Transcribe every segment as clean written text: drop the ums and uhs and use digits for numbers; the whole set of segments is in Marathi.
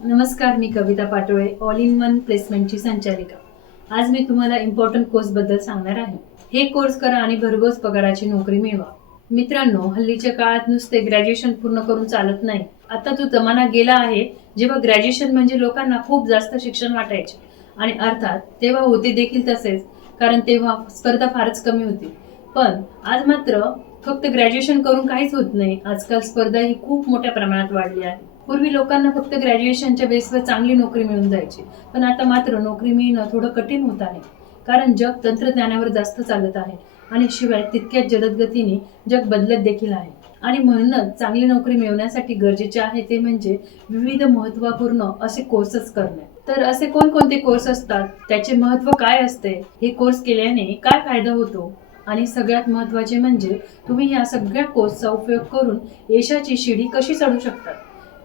नमस्कार, मी कविता पाटोळे, ऑल इन वन प्लेसमेंटची संचालिका. आज मी तुम्हाला इम्पॉर्टंट कोर्स बद्दल सांगणार आहे. हे कोर्स करा आणि भरघोस पगाराची नोकरी मिळवा. मित्रांनो, हल्लीच्या काळात नुसते ग्रॅज्युएशन पूर्ण करून चालत नाही. आता तो जमाना गेला आहे जेव्हा ग्रॅज्युएशन म्हणजे लोकांना खूप जास्त शिक्षण वाटायचे आणि अर्थात तेव्हा होते देखील तसेच, कारण तेव्हा स्पर्धा फारच कमी होती. पण आज मात्र फक्त ग्रॅज्युएशन करून काहीच होत नाही. आजकाल स्पर्धा ही खूप मोठ्या प्रमाणात वाढली आहे. पूर्वी लोकांना फक्त ग्रॅज्युएशनच्या बेसवर चांगली नोकरी मिळून जायची, पण आता मात्र नोकरी मिळणं थोडं कठीण होत आहे. कारण जग तंत्रज्ञानावर जास्त चालत आहे आणि शिवाय तितक्याच जलद गतीने जग बदलत देखील आहे. आणि म्हणूनच चांगली नोकरी मिळवण्यासाठी गरजेचे आहे ते म्हणजे विविध महत्त्वपूर्ण असे कोर्सेस करणे. तर असे कोणकोणते कोर्स असतात, त्याचे महत्त्व काय असते, हे कोर्स केल्याने काय फायदा होतो आणि सगळ्यात महत्त्वाचे म्हणजे तुम्ही या सगळ्या कोर्सचा उपयोग करून यशाची शिडी कशी चढू शकता,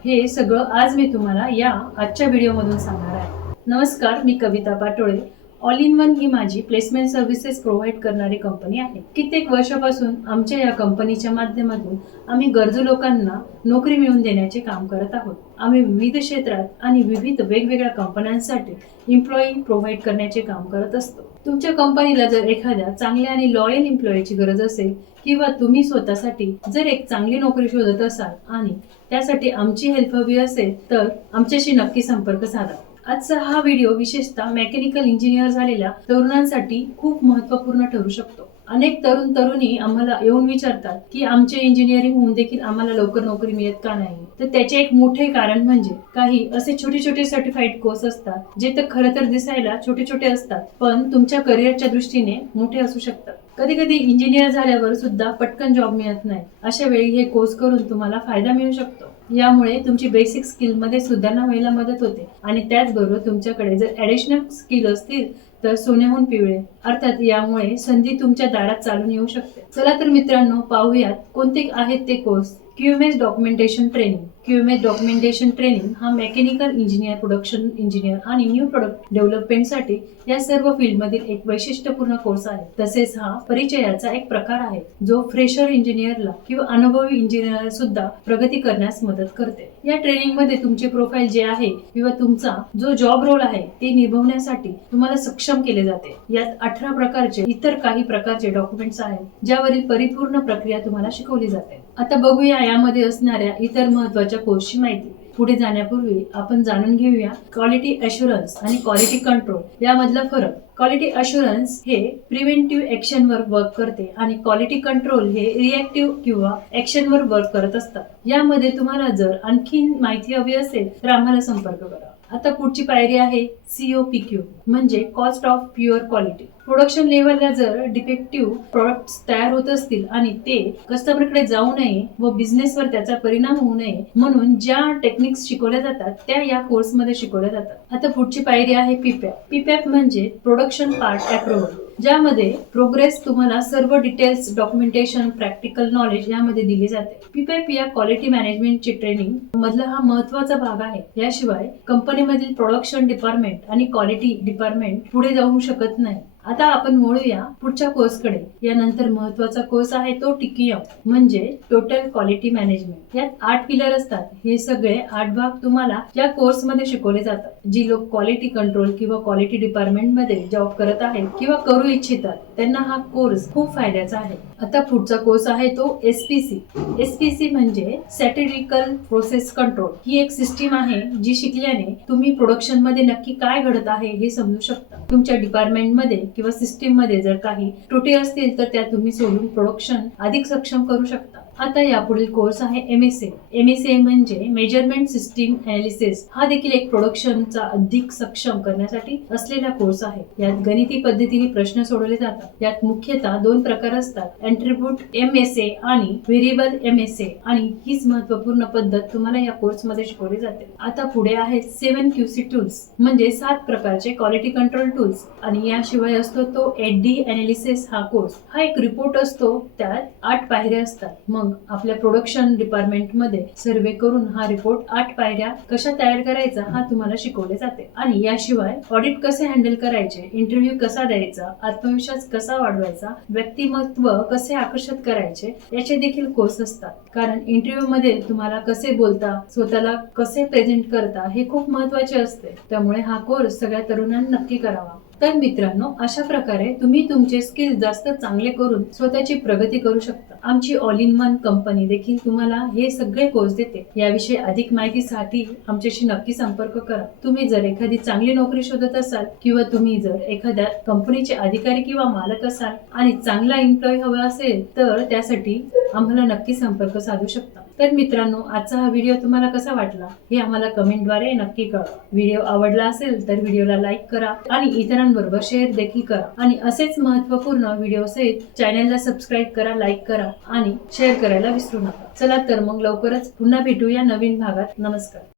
हे सगळं आज मी तुम्हाला या आजच्या व्हिडिओमधून सांगणार आहे. नमस्कार, मी कविता पाटोळे. ऑल इन वन ही माझी प्लेसमेंट सर्व्हिसेस प्रोव्हाइड करणारी कंपनी आहे. कित्येक वर्षापासून आमच्या या कंपनीच्या माध्यमातून आम्ही गरजू लोकांना नोकरी मिळवून देण्याचे काम करत आहोत. आम्ही विविध क्षेत्रात आणि विविध वेगवेगळ्या कंपन्यांसाठी एम्प्लॉई प्रोव्हाइड करण्याचे काम करत असतो. तुमच्या कंपनीला जर एखाद्या चांगल्या आणि लॉयल एम्प्लॉईची गरज असेल किंवा तुम्ही स्वतःसाठी जर एक चांगली नोकरी शोधत असाल आणि त्यासाठी आमची हेल्प हवी असेल तर आमच्याशी नक्की संपर्क साधा. आजचा हा व्हिडिओ विशेषतः मेकॅनिकल इंजिनियर झालेल्या तरुणांसाठी खूप महत्त्वपूर्ण ठरू शकतो. अनेक तरुणी आम्हाला येऊन विचारतात की आमचे इंजिनिअरिंग होऊन देखील आम्हाला लवकर नोकरी मिळत का नाही. तर त्याचे एक मोठे कारण म्हणजे काही असे छोटे छोटे सर्टिफाईड कोर्स असतात जे तर खरं तर दिसायला छोटे छोटे असतात, पण तुमच्या करिअरच्या दृष्टीने मोठे असू शकतात. कधी कधी इंजिनियर झाल्यावर सुद्धा पटकन जॉब मिळत नाही. अशा वेळी हे कोर्स करून तुम्हाला फायदा मिळू शकतो. यामुळे तुमची बेसिक स्किल मध्ये सुधारणा व्हायला मदत होते आणि त्याचबरोबर तुमच्याकडे जर ऍडिशनल स्किल असतील तर सोन्याहून पिवळे, अर्थात यामुळे संधी तुमच्या दारात चालून येऊ शकते. चला तर मित्रांनो, पाहूयात कोणते आहेत ते course. QMS documentation training. QMS documentation training हा मेकॅनिकल इंजिनियर, प्रोडक्शन इंजिनियर आणि न्यू प्रोडक्ट डेव्हलपमेंटसाठी या सर्व फील्डमधील एक वैशिष्ट्यपूर्ण कोर्स आहे. तसेच हा परिचयाचा एक प्रकार आहे जो फ्रेशर इंजिनियरला किंवा अनुभवी इंजिनियर सुद्धा प्रगती करण्यास मदत करते. या ट्रेनिंग मध्ये तुमचे प्रोफाईल जे आहे किंवा तुमचा जो जॉब रोल आहे ते निभवण्यासाठी तुम्हाला सक्षम केले जाते. यात 18 प्रकारचे इतर काही प्रकारचे डॉक्युमेंट्स आहेत ज्यावरील परिपूर्ण प्रक्रिया तुम्हाला शिकवली जाते. आता बघूया यामध्ये असणाऱ्या इतर महत्त्वाच्या कोर्सची माहिती. पुढे जाण्यापूर्वी आपण जाणून घेऊया क्वालिटी अश्युरन्स आणि क्वालिटी कंट्रोल यामधला फरक. क्वालिटी अश्युरन्स हे प्रिव्हेंटिव्ह ऍक्शनवर वर्क करते आणि क्वालिटी कंट्रोल हे रिएक्टिव्ह किंवा ऍक्शनवर वर्क करत असतात. यामध्ये तुम्हाला जर आणखी माहिती हवी असेल तर आम्हाला संपर्क करा. आता पुढची पायरी आहे COPQ म्हणजे cost of pure quality. Production लेवलला जर डिफेक्टिव्ह प्रोडक्ट्स तयार होत असतील आणि ते कस्टमरकडे जाऊ नये व बिझनेसवर त्याचा परिणाम होऊ नये म्हणून ज्या टेक्निक्स शिकवल्या जातात त्या या कोर्समध्ये शिकवल्या जातात. आता पुढची पायरी आहे PPAP. PPAP म्हणजे प्रोडक्शन पार्ट अप्रूव्हल, ज्यामध्ये प्रोग्रेस तुम्हाला सर्व डिटेल्स, डॉक्युमेंटेशन, प्रॅक्टिकल नॉलेज यामध्ये दिली जाते. PPAP या क्वालिटी मॅनेजमेंटची ट्रेनिंग मधला हा महत्त्वाचा भाग आहे. याशिवाय कंपनीमधील प्रोडक्शन डिपार्टमेंट आणि क्वालिटी डिपार्टमेंट पुढे जाऊ शकत नाही. आता आपण वळूया पुढच्या कोर्सकडे. यानंतर महत्त्वाचा कोर्स आहे तो TQM म्हणजे टोटल क्वालिटी मॅनेजमेंट. यात 8 पिलर असतात. हे सगळे 8 भाग तुम्हाला या कोर्समध्ये शिकवले जातात. जी लोक क्वालिटी कंट्रोल किंवा क्वालिटी डिपार्टमेंट मध्ये जॉब करत आहेत किंवा करू इच्छितात त्यांना हा कोर्स खूप फायद्याचा आहे. आता पुढचा कोर्स आहे तो SPC. SPC म्हणजे स्टॅटिस्टिकल प्रोसेस कंट्रोल. ही एक सिस्टीम आहे जी शिकल्याने तुम्ही प्रोडक्शन मध्ये नक्की काय घडत आहे हे समजू शकता. तुमच्या डिपार्टमेंट मध्ये किंवा सिस्टीम मध्ये जर काही त्रुटी असतील तर त्या तुम्ही सोडून प्रोडक्शन अधिक सक्षम करू शकता. आता यापुढील कोर्स आहे MSA. MSA म्हणजे मेजरमेंट सिस्टीम अनालिसिस. हा देखील एक प्रोडक्शनचा अधिक सक्षम करण्यासाठी असलेला कोर्स आहे. यात गणिती पद्धतीने प्रश्न सोडवले जातात. यात मुख्यतः 2 प्रकार असतात, एट्रिब्यूट MSA आणि व्हेरिएबल MSA, आणि हीच महत्त्वपूर्ण पद्धत तुम्हाला या कोर्समध्ये शिकवली जाते. आता पुढे आहे 7 QC टूल्स म्हणजे 7 प्रकारचे क्वालिटी कंट्रोल टूल्स, आणि याशिवाय असतो तो AD अनालिसिस. हा कोर्स हा एक रिपोर्ट असतो, त्यात 8 पायऱ्या असतात. मग मग आपल्या प्रोडक्शन डिपार्टमेंटमध्ये सर्वे करून हा रिपोर्ट 8 पायऱ्या कशा तयार करायचा हा तुम्हाला शिकवले जाते. आणि याशिवाय ऑडिट कसे हँडल करायचे, इंटरव्ह्यू कसा द्यायचा, आत्मविश्वास कसा वाढवायचा, व्यक्तिमत्व कसे आकर्षित करायचे याचे देखील कोर्स असतात. कारण इंटरव्ह्यू मध्ये तुम्हाला कसे बोलता, स्वतःला कसे प्रेझेंट करता हे खूप महत्त्वाचे असते. त्यामुळे हा कोर्स सगळ्या तरुणांनी नक्की करावा. तर मित्रांनो, अशा प्रकारे तुम्ही तुमचे स्किल जास्त चांगले करून स्वतःची प्रगती करू शकता. आमची ऑल इन वन कंपनी देखील तुम्हाला हे सगळे कोर्स देते. याविषयी अधिक माहितीसाठी आमच्याशी नक्की संपर्क करा. तुम्ही जर एखादी चांगली नोकरी शोधत असाल किंवा तुम्ही जर एखाद्या कंपनीचे अधिकारी किंवा मालक असाल आणि चांगला एम्प्लॉई हवा असेल तर त्यासाठी आम्हाला नक्की संपर्क साधू शकता. तर मित्रांनो, आजचा हा व्हिडिओ तुम्हाला कसा वाटला हे आम्हाला कमेंटद्वारे नक्की कळवा. व्हिडिओ आवडला असेल तर व्हिडिओला लाईक करा आणि इतरांबरोबर शेअर देखील करा. आणि असेच महत्त्वपूर्ण व्हिडिओ सहित चॅनलला सबस्क्राईब करा, लाईक करा आणि शेअर करायला विसरू नका. चला तर मग लवकरच पुन्हा भेटूया नवीन भागात. नमस्कार.